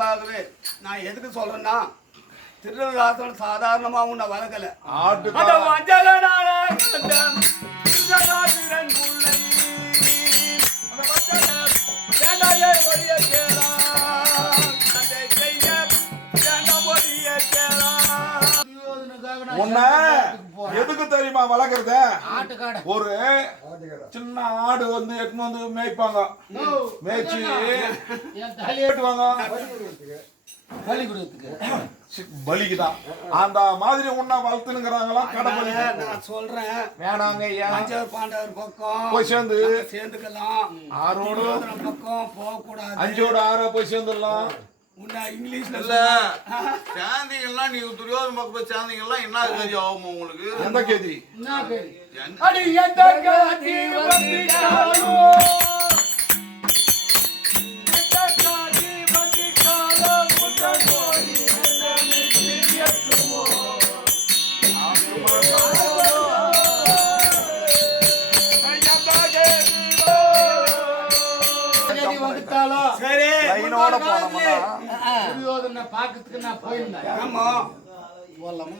இயல்பாகவே நான் எதுக்கு சொல்றேன்னா திருநாசன் சாதாரணமா உன்னை வளர்க்கல உன்ன எதுக்கு தெரியுமா வளர்க்கறது? ஒரு சின்ன ஆடு வந்து எட்டு வந்து மேய்ப்பாங்க, மேய்ச்சி பலிக்குதான். அந்த மாதிரி உன்ன வளர்த்துனுங்கிறாங்களா கடவுள்? நான் சொல்றேன் வேணாங்க ஐயா. அஞ்சாவது பாண்டவர் பக்கம் போய் சேர்ந்துக்கலாம். ஆரோடு பக்கம் போக கூடாது. 5 போய் சேர்ந்துடலாம். இங்கிலீஷ்ல இல்ல சாந்திங்கெல்லாம் நீங்க துரியோதன பக்கம் போய் சாந்திங்கெல்லாம் என்ன கேதி ஆகும் உங்களுக்கு? எந்த கேதி? அடி எந்த கேதி வந்திட்டாலோ சரி லைனோட போனோம்னா துரியோதன பாக்கிறதுக்கு நான் போயிருந்தேன். ஆமா போலாமா?